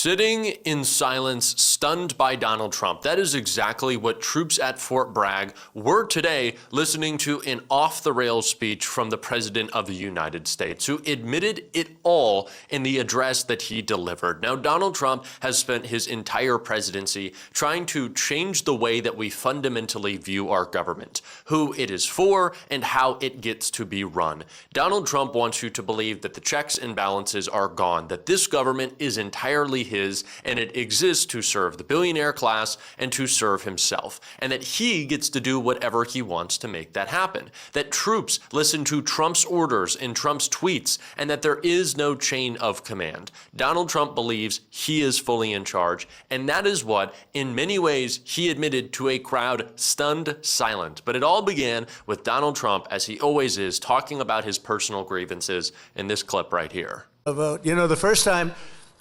Sitting in silence, stunned by Donald Trump. That is exactly what troops at Fort Bragg were today, listening to an off-the-rails speech from the President of the United States, who admitted it all in the address that he delivered. Now, Donald Trump has spent his entire presidency trying to change the way that we fundamentally view our government, who it is for, and how it gets to be run. Donald Trump wants you to believe that the checks and balances are gone, that this government is entirely his, and it exists to serve the billionaire class and to serve himself, and that he gets to do whatever he wants to make that happen, that troops listen to Trump's orders and Trump's tweets, and that there is no chain of command. Donald Trump believes he is fully in charge, and that is what, in many ways, he admitted to a crowd stunned silent. But it all began with Donald Trump, as he always is, talking about his personal grievances in this clip right here. Vote. You know, the first time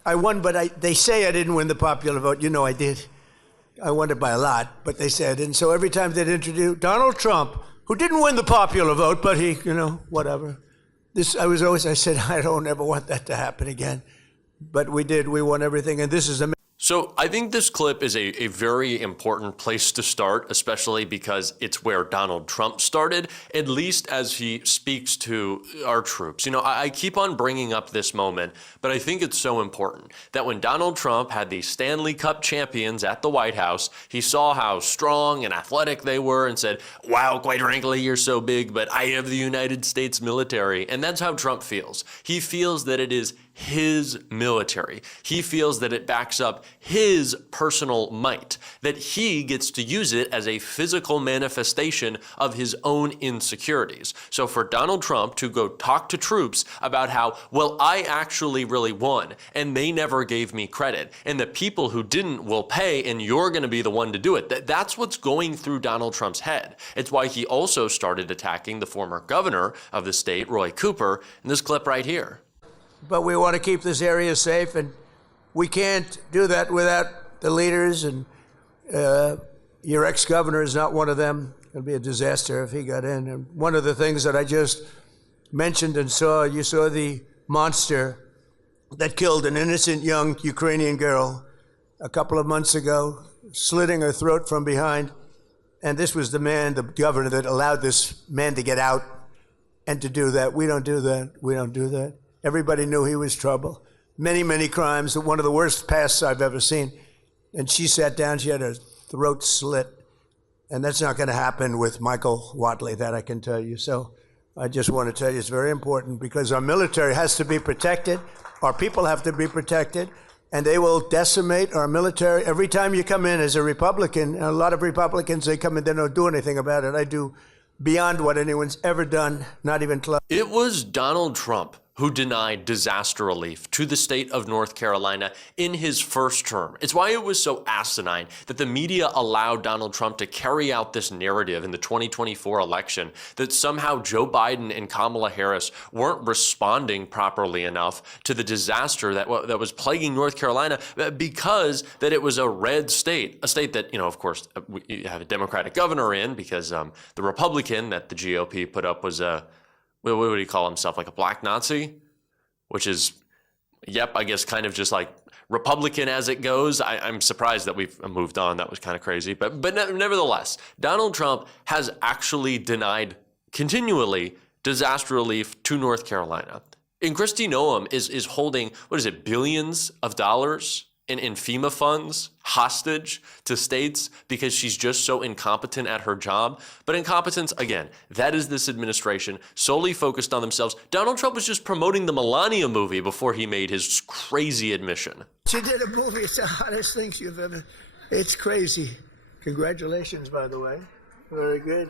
I won, but they say I didn't win the popular vote. You know I did. I won it by a lot, but they say I didn't. So every time they'd introduce Donald Trump, who didn't win the popular vote, but he, whatever. I said, I don't ever want that to happen again. But we did. We won everything, and this is amazing. So I think this clip is a very important place to start, especially because it's where Donald Trump started, at least as he speaks to our troops. You know, I keep on bringing up this moment, but I think it's so important that when Donald Trump had the Stanley Cup champions at the White House, he saw how strong and athletic they were and said, wow, quite frankly, you're so big, but I have the United States military. And that's how Trump feels. He feels that it is his military. He feels that it backs up his personal might, that he gets to use it as a physical manifestation of his own insecurities. So for Donald Trump to go talk to troops about how, well, I actually really won, and they never gave me credit, and the people who didn't will pay, and you're going to be the one to do it. That's what's going through Donald Trump's head. It's why he also started attacking the former governor of the state, Roy Cooper, in this clip right here. But we want to keep this area safe, and we can't do that without the leaders, and your ex-governor is not one of them. It would be a disaster if he got in. And one of the things that I just mentioned and saw, you saw the monster that killed an innocent young Ukrainian girl a couple of months ago, slitting her throat from behind. And this was the man, the governor, that allowed this man to get out and to do that. We don't do that. We don't do that. Everybody knew he was trouble. Many, many crimes. One of the worst pasts I've ever seen. And she sat down. She had her throat slit. And that's not going to happen with Michael Watley, that I can tell you. So I just want to tell you it's very important because our military has to be protected. Our people have to be protected. And they will decimate our military. Every time you come in as a Republican, and a lot of Republicans, they come in, they don't do anything about it. I do beyond what anyone's ever done, not even close. It was Donald Trump who denied disaster relief to the state of North Carolina in his first term. It's why it was so asinine that the media allowed Donald Trump to carry out this narrative in the 2024 election that somehow Joe Biden and Kamala Harris weren't responding properly enough to the disaster that was plaguing North Carolina because that it was a red state, a state that, of course, we have a Democratic governor in because the Republican that the GOP put up was what would he call himself, like a black Nazi? Which is, yep, I guess kind of just like Republican as it goes. I'm surprised that we've moved on. That was kind of crazy. But nevertheless, Donald Trump has actually denied continually disaster relief to North Carolina. And Kristi Noem is holding, billions of dollars in FEMA funds hostage to states because she's just so incompetent at her job. But incompetence, again, that is this administration solely focused on themselves. Donald Trump was just promoting the Melania movie before he made his crazy admission. She did a movie. It's the hottest thing you've ever. It's crazy. Congratulations, by the way. Very good.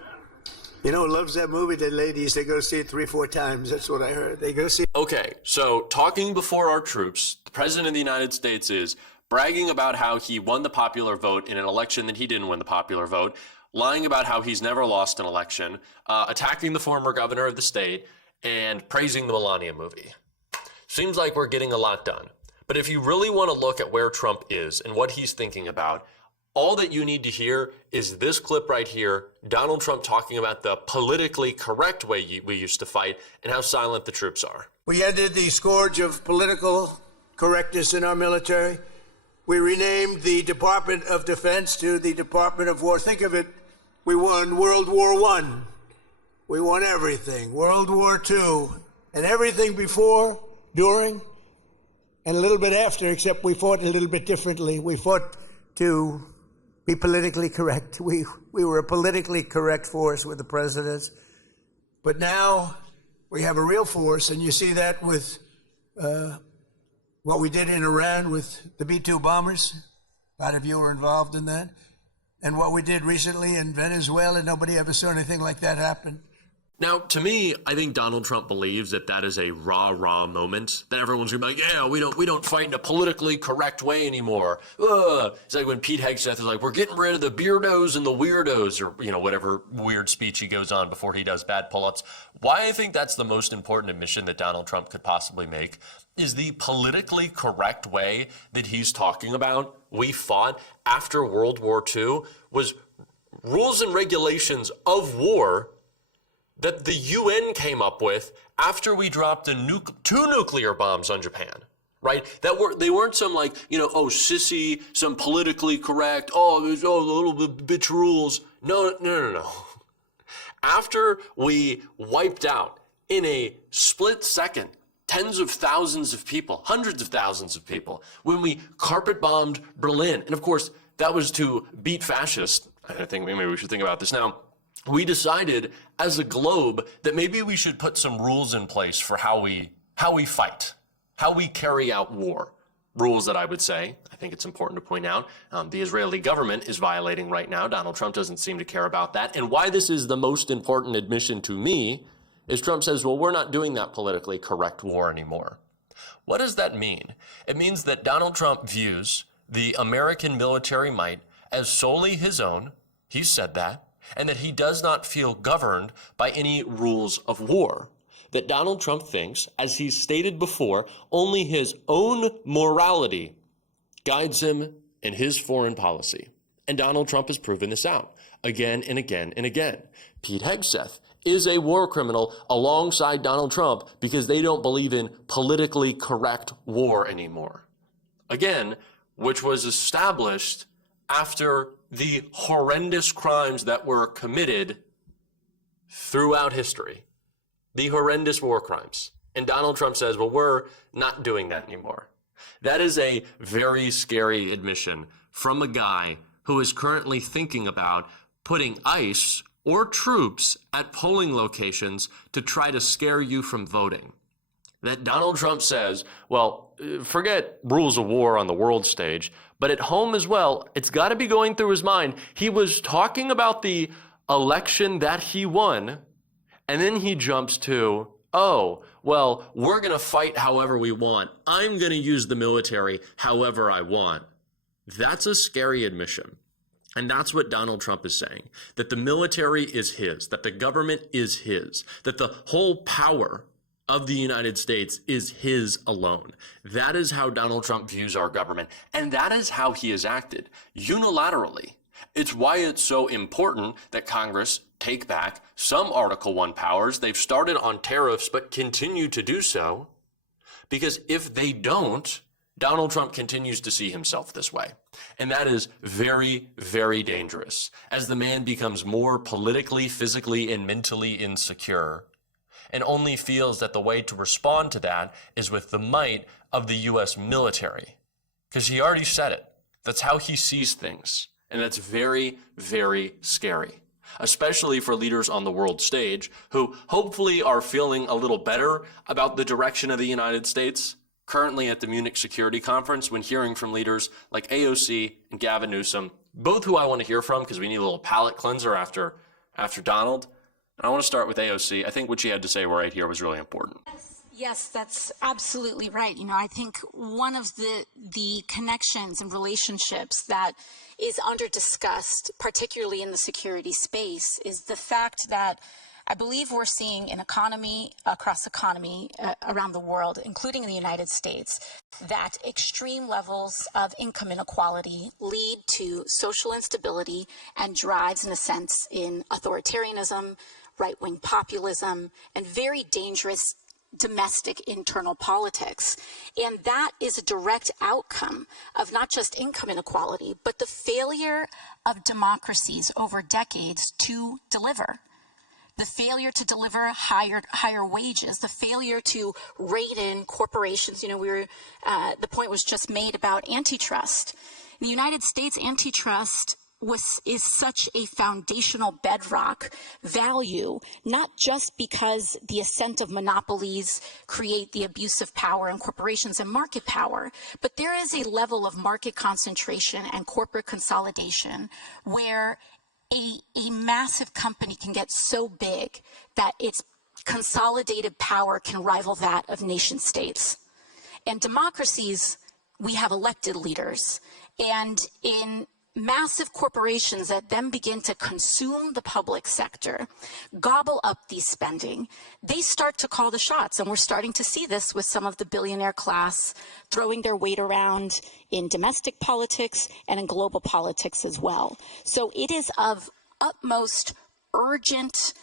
You know, loves that movie, the ladies, they go see it 3-4 times. That's what I heard. They go see it. Okay, so talking before our troops, the president of the United States is bragging about how he won the popular vote in an election that he didn't win the popular vote, lying about how he's never lost an election, attacking the former governor of the state, and praising the Melania movie. Seems like we're getting a lot done. But if you really want to look at where Trump is and what he's thinking about, all that you need to hear is this clip right here, Donald Trump talking about the politically correct way we used to fight and how silent the troops are. We ended the scourge of political correctness in our military. We renamed the Department of Defense to the Department of War. Think of it, we won World War I. We won everything. World War II. And everything before, during, and a little bit after, except we fought a little bit differently. We fought to be politically correct. We were a politically correct force with the presidents. But now we have a real force, and you see that with what we did in Iran with the B-2 bombers. A lot of you were involved in that. And what we did recently in Venezuela, nobody ever saw anything like that happen. Now, to me, I think Donald Trump believes that that is a rah-rah moment, that everyone's going to be like, yeah, we don't fight in a politically correct way anymore. Ugh. It's like when Pete Hegseth is like, we're getting rid of the beardos and the weirdos, or, whatever weird speech he goes on before he does bad pull-ups. Why I think that's the most important admission that Donald Trump could possibly make is the politically correct way that he's talking about we fought after World War II was rules and regulations of war that the UN came up with after we dropped two nuclear bombs on Japan, right? They weren't some sissy, some politically correct, there's the little bitch rules. No. After we wiped out in a split second tens of thousands of people, hundreds of thousands of people, when we carpet bombed Berlin, and of course that was to beat fascists. I think maybe we should think about this now. We decided as a globe that maybe we should put some rules in place for how we fight, how we carry out war. Rules that I would say, I think it's important to point out, the Israeli government is violating right now. Donald Trump doesn't seem to care about that. And why this is the most important admission to me is Trump says, well, we're not doing that politically correct war anymore. What does that mean? It means that Donald Trump views the American military might as solely his own. He said that. And that he does not feel governed by any rules of war. That Donald Trump thinks, as he's stated before, only his own morality guides him in his foreign policy. And Donald Trump has proven this out again and again and again. Pete Hegseth is a war criminal alongside Donald Trump because they don't believe in politically correct war anymore. Again, which was established after the horrendous crimes that were committed throughout history, the horrendous war crimes. And Donald Trump says, well, we're not doing that anymore. That is a very scary admission from a guy who is currently thinking about putting ICE or troops at polling locations to try to scare you from voting. That Donald Trump says, well, forget rules of war on the world stage, but at home as well, it's got to be going through his mind. He was talking about the election that he won, and then he jumps to, oh, well, we're going to fight however we want. I'm going to use the military however I want. That's a scary admission. And that's what Donald Trump is saying, that the military is his, that the government is his, that the whole power of the United States is his alone. That is how Donald Trump views our government, and that is how he has acted, unilaterally. It's why it's so important that Congress take back some Article I powers. They've started on tariffs, but continue to do so, because if they don't, Donald Trump continues to see himself this way. And that is very, very dangerous. As the man becomes more politically, physically, and mentally insecure, and only feels that the way to respond to that is with the might of the U.S. military. Because he already said it. That's how he sees things. And that's very, very scary. Especially for leaders on the world stage who hopefully are feeling a little better about the direction of the United States. Currently at the Munich Security Conference, when hearing from leaders like AOC and Gavin Newsom, both who I want to hear from because we need a little palate cleanser after Donald. I want to start with AOC. I think what she had to say right here was really important. Yes, that's absolutely right. I think one of the connections and relationships that is under discussed, particularly in the security space, is the fact that I believe we're seeing an economy, across economy around the world, including in the United States, that extreme levels of income inequality lead to social instability and drives, in a sense, in authoritarianism, right-wing populism, and very dangerous domestic internal politics. And that is a direct outcome of not just income inequality, but the failure of democracies over decades to deliver. The failure to deliver higher wages, the failure to rein in corporations. You know, the point was just made about antitrust. In the United States, antitrust is such a foundational bedrock value, not just because the ascent of monopolies create the abuse of power in corporations and market power, but there is a level of market concentration and corporate consolidation where a massive company can get so big that its consolidated power can rival that of nation states. And democracies, we have elected leaders. And in massive corporations that then begin to consume the public sector, gobble up these spending, they start to call the shots. And we're starting to see this with some of the billionaire class throwing their weight around in domestic politics and in global politics as well. So it is of utmost urgent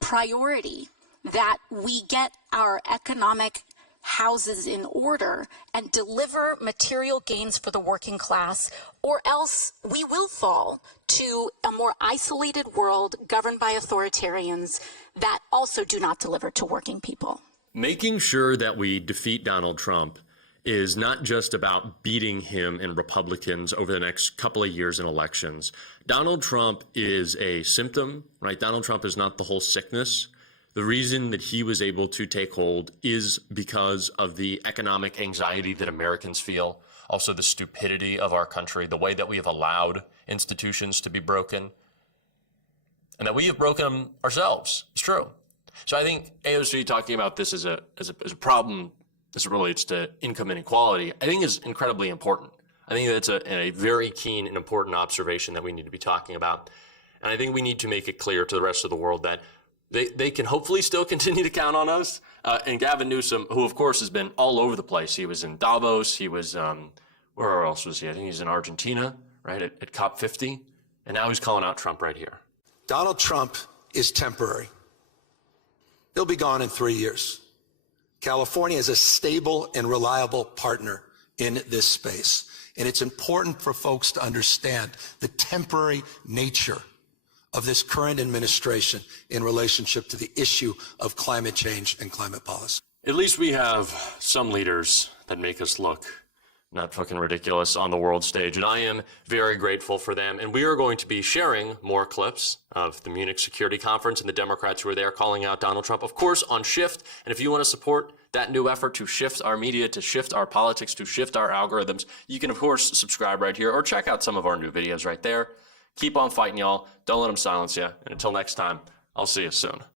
priority that we get our economic houses in order and deliver material gains for the working class, or else we will fall to a more isolated world governed by authoritarians that also do not deliver to working people. Making sure that we defeat Donald Trump is not just about beating him and Republicans over the next couple of years in elections. Donald Trump is a symptom, right? Donald Trump is not the whole sickness. The reason that he was able to take hold is because of the economic anxiety that Americans feel, also the stupidity of our country, the way that we have allowed institutions to be broken, and that we have broken them ourselves. It's true. So I think AOC talking about this as a problem as it relates to income inequality, I think is incredibly important. I think that's a very keen and important observation that we need to be talking about. And I think we need to make it clear to the rest of the world that they can hopefully still continue to count on us. And Gavin Newsom, who of course has been all over the place. He was in Davos. He was, where else was he? I think he's in Argentina, right, at COP50. And now he's calling out Trump right here. Donald Trump is temporary. He'll be gone in 3 years. California is a stable and reliable partner in this space. And it's important for folks to understand the temporary nature of this current administration in relationship to the issue of climate change and climate policy. At least we have some leaders that make us look not fucking ridiculous on the world stage. And I am very grateful for them. And we are going to be sharing more clips of the Munich Security Conference and the Democrats who are there calling out Donald Trump, of course, on Shift. And if you want to support that new effort to shift our media, to shift our politics, to shift our algorithms, you can, of course, subscribe right here or check out some of our new videos right there. Keep on fighting, y'all. Don't let them silence you. And until next time, I'll see you soon.